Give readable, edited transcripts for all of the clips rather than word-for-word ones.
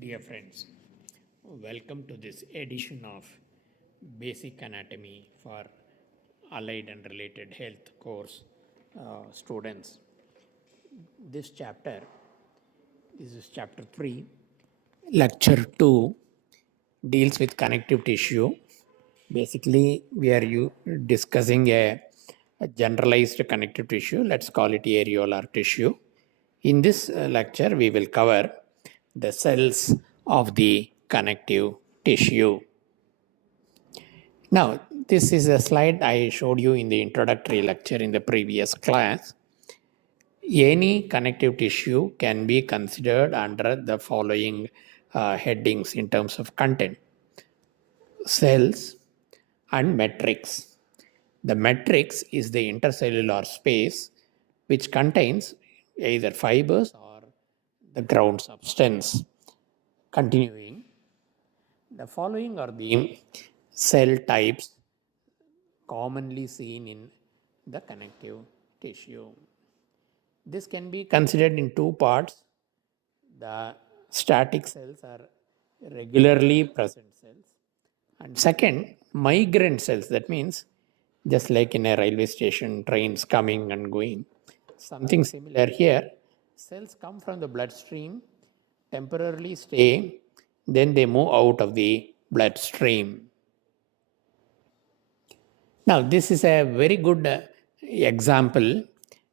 Dear friends, welcome to this edition of Basic Anatomy for Allied and Related Health course students. This chapter, this is chapter 3, lecture 2, deals with connective tissue. Basically, we are discussing a generalized connective tissue. Let's call it areolar tissue. In this lecture, we will cover the cells of the connective tissue. Now, this is a slide I showed you in the introductory lecture in the previous class. Any connective tissue can be considered under the following headings in terms of content: cells and matrix. The matrix is the intercellular space which contains either fibers or the ground substance. Continuing, the following are the cell types commonly seen in the connective tissue. This can be considered in two parts. The static cells are regularly present cells, and second, migrant cells. That means just like in a railway station, trains coming and going. Something similar here. Cells come from the bloodstream, temporarily stay, then they move out of the bloodstream. Now, this is a very good example.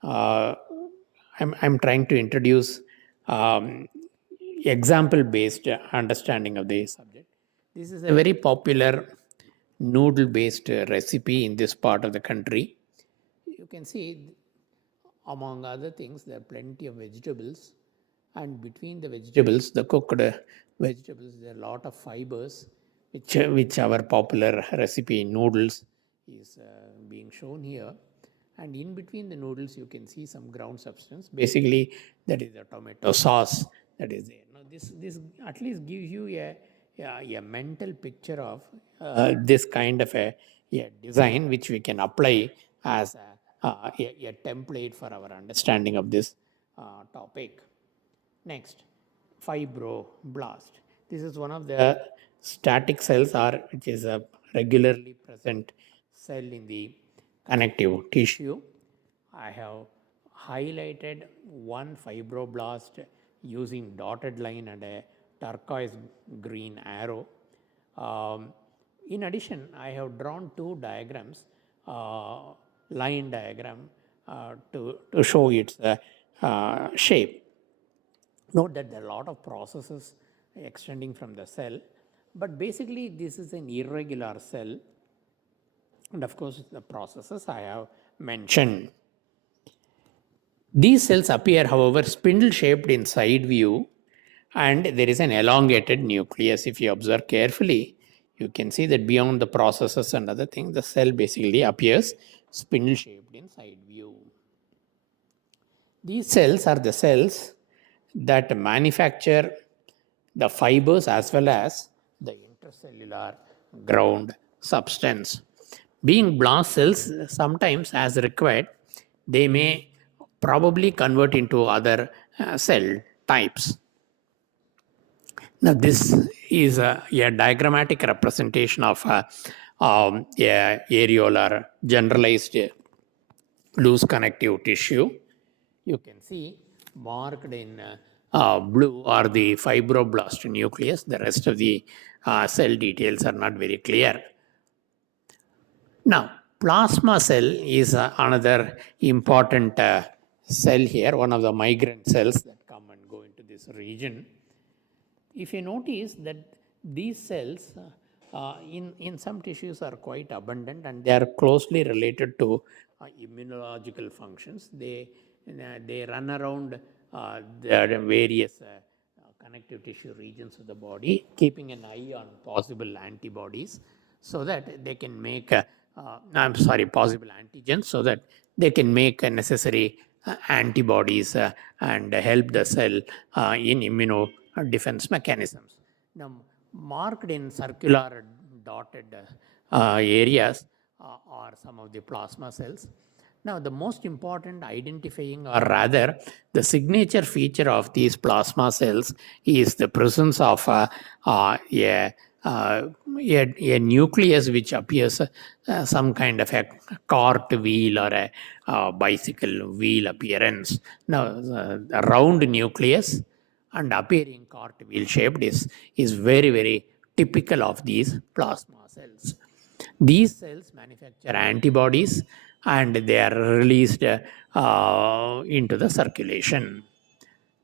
Uh, I'm trying to introduce example based understanding of the subject. This is a very popular noodle based recipe in this part of the country. You can see, among other things, there are plenty of vegetables, and between the vegetables, the cooked vegetables, there are a lot of fibers, which our popular recipe noodles is being shown here. And in between the noodles, you can see some ground substance. Basically, that is the tomato sauce that is there. Now, this at least gives you a mental picture of this kind of a design, which we can apply as a template for our understanding of this topic. Next, fibroblast. This is one of the static cells, or which is a regularly present cell in the connective tissue. I have highlighted one fibroblast using dotted line and a turquoise green arrow. In addition, I have drawn two diagrams, line diagram, to show its shape. Note that there are a lot of processes extending from the cell, but basically this is an irregular cell, and of course the processes I have mentioned. These cells appear, however, spindle shaped in side view, and there is an elongated nucleus. If you observe carefully, you can see that beyond the processes and other things, the cell basically appears spindle shaped in side view. These cells are the cells that manufacture the fibers as well as the intercellular ground substance. Being blast cells, sometimes as required, they may probably convert into other cell types. Now, this is a diagrammatic representation of a areolar generalized loose connective tissue. You can see marked in blue are the fibroblast nucleus. The rest of the cell details are not very clear. Now, plasma cell is another important cell here, one of the migrant cells that come and go into this region. If you notice that these cells in some tissues are quite abundant, and they are closely related to immunological functions. They run around the various connective tissue regions of the body, keeping an eye on possible antibodies, so that they can make possible antigens, so that they can make necessary antibodies and help the cell in immuno defense mechanisms. Now, marked in circular dotted areas are some of the plasma cells. Now, the most important identifying, or rather, the signature feature of these plasma cells is the presence of a nucleus which appears some kind of a cart wheel or a bicycle wheel appearance. Now, a round nucleus and appearing cart wheel shaped is very, very typical of these plasma cells. These cells manufacture antibodies and they are released into the circulation.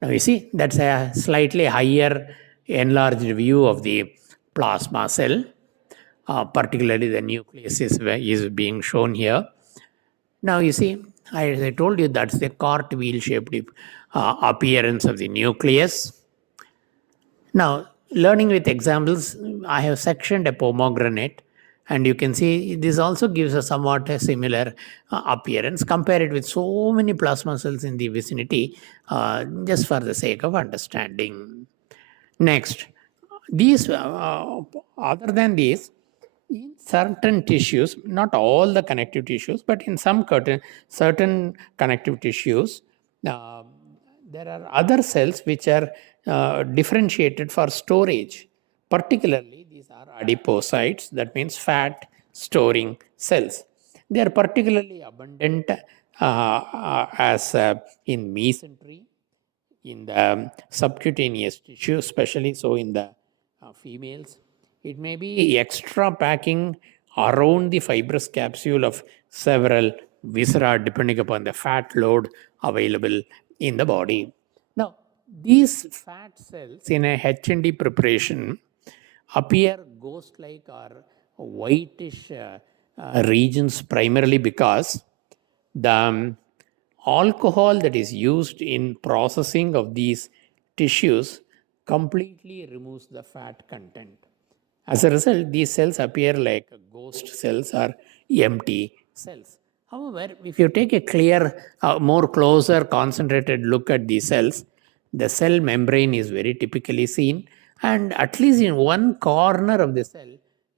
Now you see, that's a slightly higher enlarged view of the plasma cell. Particularly the nucleus is being shown here. Now you see, as I told you, that's the cartwheel shaped appearance of the nucleus. Now, learning with examples, I have sectioned a pomegranate, and you can see this also gives a somewhat a similar appearance. Compare it with so many plasma cells in the vicinity, just for the sake of understanding. Next, these other than these, in certain tissues, not all the connective tissues, but in some certain connective tissues, uh, there are other cells which are differentiated for storage. Particularly, these are adipocytes, that means fat storing cells. They are particularly abundant as in mesentery, in the subcutaneous tissue, especially so in the females. It may be extra packing around the fibrous capsule of several viscera depending upon the fat load available in the body. Now, these fat cells in a H&D preparation appear ghost-like or whitish regions primarily because the alcohol that is used in processing of these tissues completely removes the fat content. As a result, these cells appear like ghost cells or empty cells. However, if you take a clear, more closer, concentrated look at these cells, the cell membrane is very typically seen, and at least in one corner of the cell,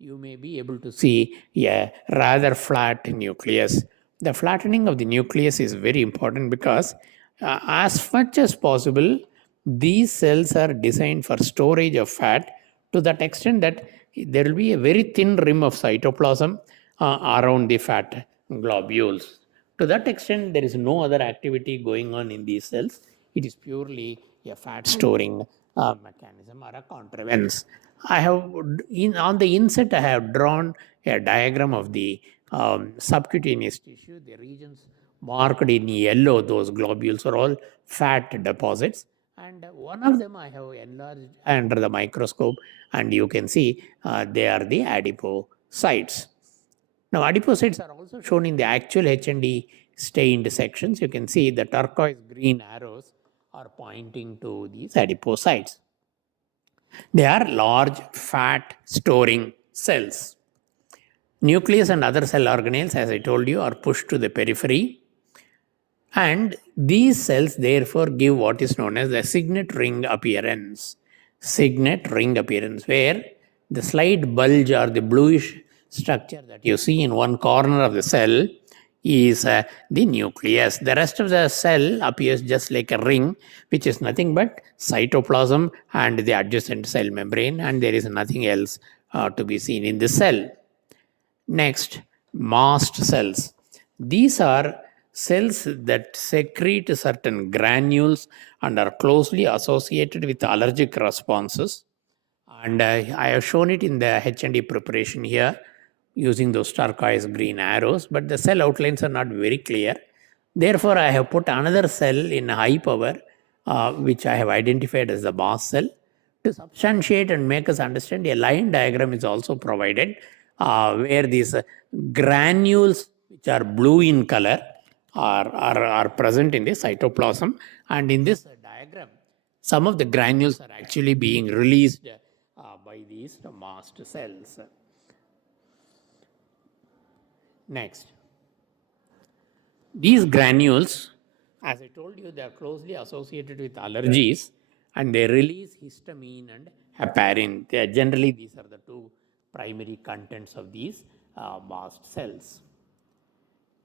you may be able to see a rather flat nucleus. The flattening of the nucleus is very important because, as much as possible, these cells are designed for storage of fat to that extent that there will be a very thin rim of cytoplasm around the fat globules. To that extent, there is no other activity going on in these cells. It is purely a fat storing mechanism or a contrivance. I have on the inset I have drawn a diagram of the subcutaneous tissue. The regions marked in yellow, those globules are all fat deposits, and one of them I have enlarged under the microscope, and you can see they are the adipocytes. Now, adipocytes are also shown in the actual H&D stained sections. You can see the turquoise green arrows are pointing to these adipocytes. They are large fat storing cells. Nucleus and other cell organelles, as I told you, are pushed to the periphery. And these cells therefore give what is known as the signet ring appearance. Signet ring appearance, where the slight bulge or the bluish structure that you see in one corner of the cell is the nucleus. The rest of the cell appears just like a ring, which is nothing but cytoplasm and the adjacent cell membrane, and there is nothing else to be seen in the cell. Next, mast cells. These are cells that secrete certain granules and are closely associated with allergic responses. And I have shown it in the H&E preparation here using those turquoise green arrows, but the cell outlines are not very clear. Therefore, I have put another cell in high power, which I have identified as the mast cell. To substantiate and make us understand, a line diagram is also provided where these granules, which are blue in color, are present in the cytoplasm. And in this diagram, some of the granules are actually being released by these mast cells. Next, these granules, as I told you, they are closely associated with allergies and they release histamine and heparin. Generally, these are the two primary contents of these mast cells.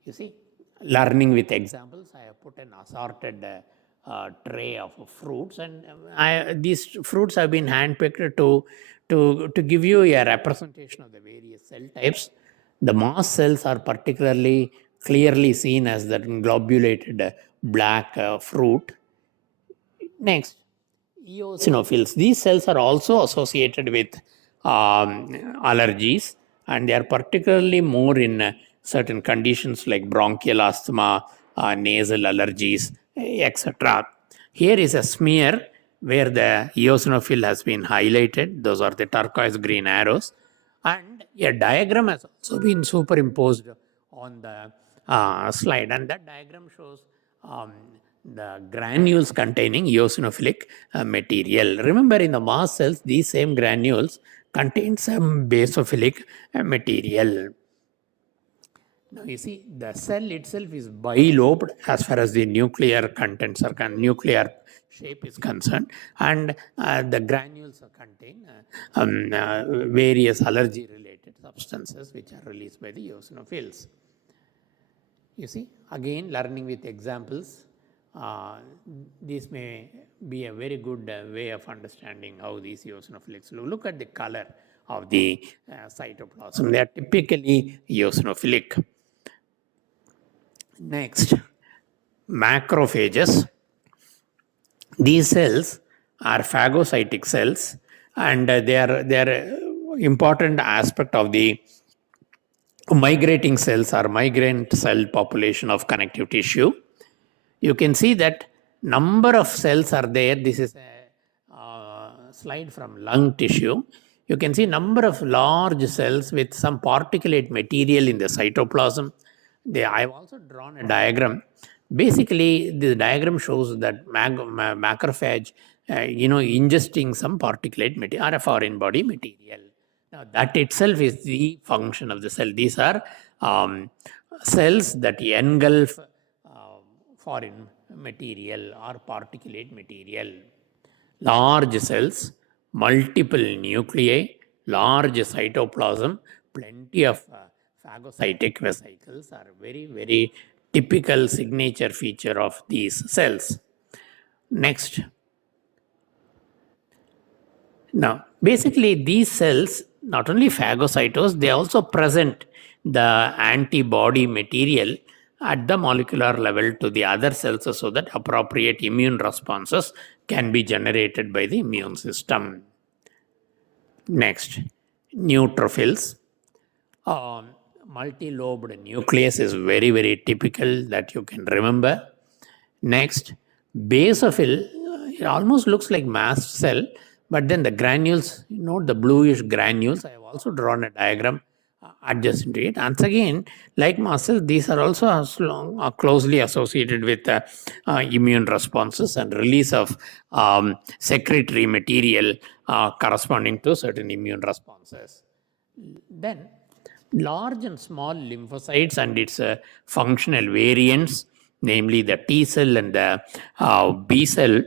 You see, learning with examples. I have put an assorted tray of fruits, and these fruits have been handpicked to give you a representation of the various cell types. The mast cells are particularly clearly seen as the globulated black fruit. Next, eosinophils. These cells are also associated with allergies, and they are particularly more in certain conditions like bronchial asthma, nasal allergies, etc. Here is a smear where the eosinophil has been highlighted. Those are the turquoise green arrows. And a diagram has also been superimposed on the slide, and that diagram shows um, the granules containing eosinophilic material. Remember, in the mast cells, these same granules contain some basophilic material. Now, you see, the cell itself is bilobed as far as the nuclear contents are nuclear shape is concerned, and the granules contain various allergy-related substances which are released by the eosinophils. You see, again, learning with examples. Uh, this may be a very good way of understanding how these eosinophilics look. Look at the color of the cytoplasm. They are typically eosinophilic. Next, macrophages. These cells are phagocytic cells, and they are important aspect of the migrating cells or migrant cell population of connective tissue. You can see that number of cells are there. This is a slide from lung tissue. You can see number of large cells with some particulate material in the cytoplasm. I've also drawn a diagram. Basically, the diagram shows that macrophage, ingesting some particulate material or a foreign body material. Now, that itself is the function of the cell. These are cells that engulf foreign material or particulate material. Large cells, multiple nuclei, large cytoplasm, plenty of phagocytic vesicles are very, very typical signature feature of these cells. Next. Now, basically, these cells not only phagocytose, they also present the antibody material at the molecular level to the other cells so that appropriate immune responses can be generated by the immune system. Next, neutrophils. Multi-lobed nucleus is very, very typical that you can remember. Next, basophil, it almost looks like mast cell, but then the granules, note the bluish granules. I have also drawn a diagram adjacent to it. Once again, like mast cells, these are also closely associated with immune responses and release of secretory material corresponding to certain immune responses. Then, large and small lymphocytes and its functional variants, namely the T cell and the B cell.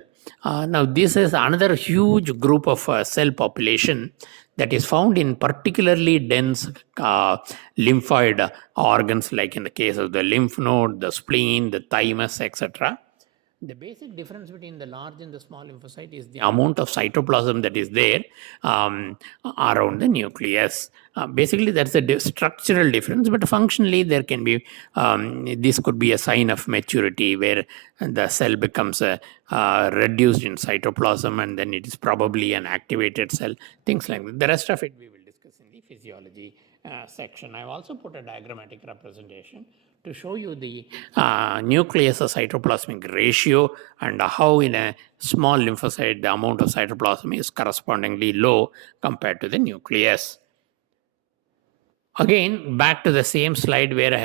Now, this is another huge group of cell population that is found in particularly dense lymphoid organs, like in the case of the lymph node, the spleen, the thymus, etc. The basic difference between the large and the small lymphocyte is the amount of cytoplasm that is there around the nucleus. Basically, that's a structural difference, but functionally, there can be this could be a sign of maturity where the cell becomes reduced in cytoplasm, and then it is probably an activated cell. Things like that. The rest of it we will discuss in the physiology section. I've also put a diagrammatic representation to show you the nucleus cytoplasmic ratio and how in a small lymphocyte the amount of cytoplasm is correspondingly low compared to the nucleus. Again, back to the same slide where I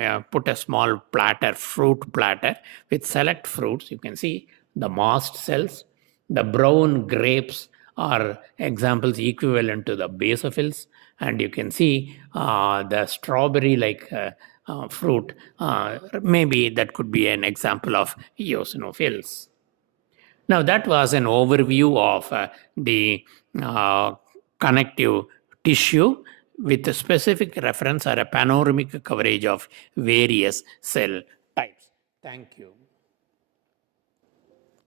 have put a small platter, fruit platter with select fruits. You can see the mast cells, the brown grapes are examples equivalent to the basophils, and you can see the strawberry-like fruit. Maybe that could be an example of eosinophils. Now, that was an overview of the connective tissue. with a specific reference or a panoramic coverage of various cell types. Thank you.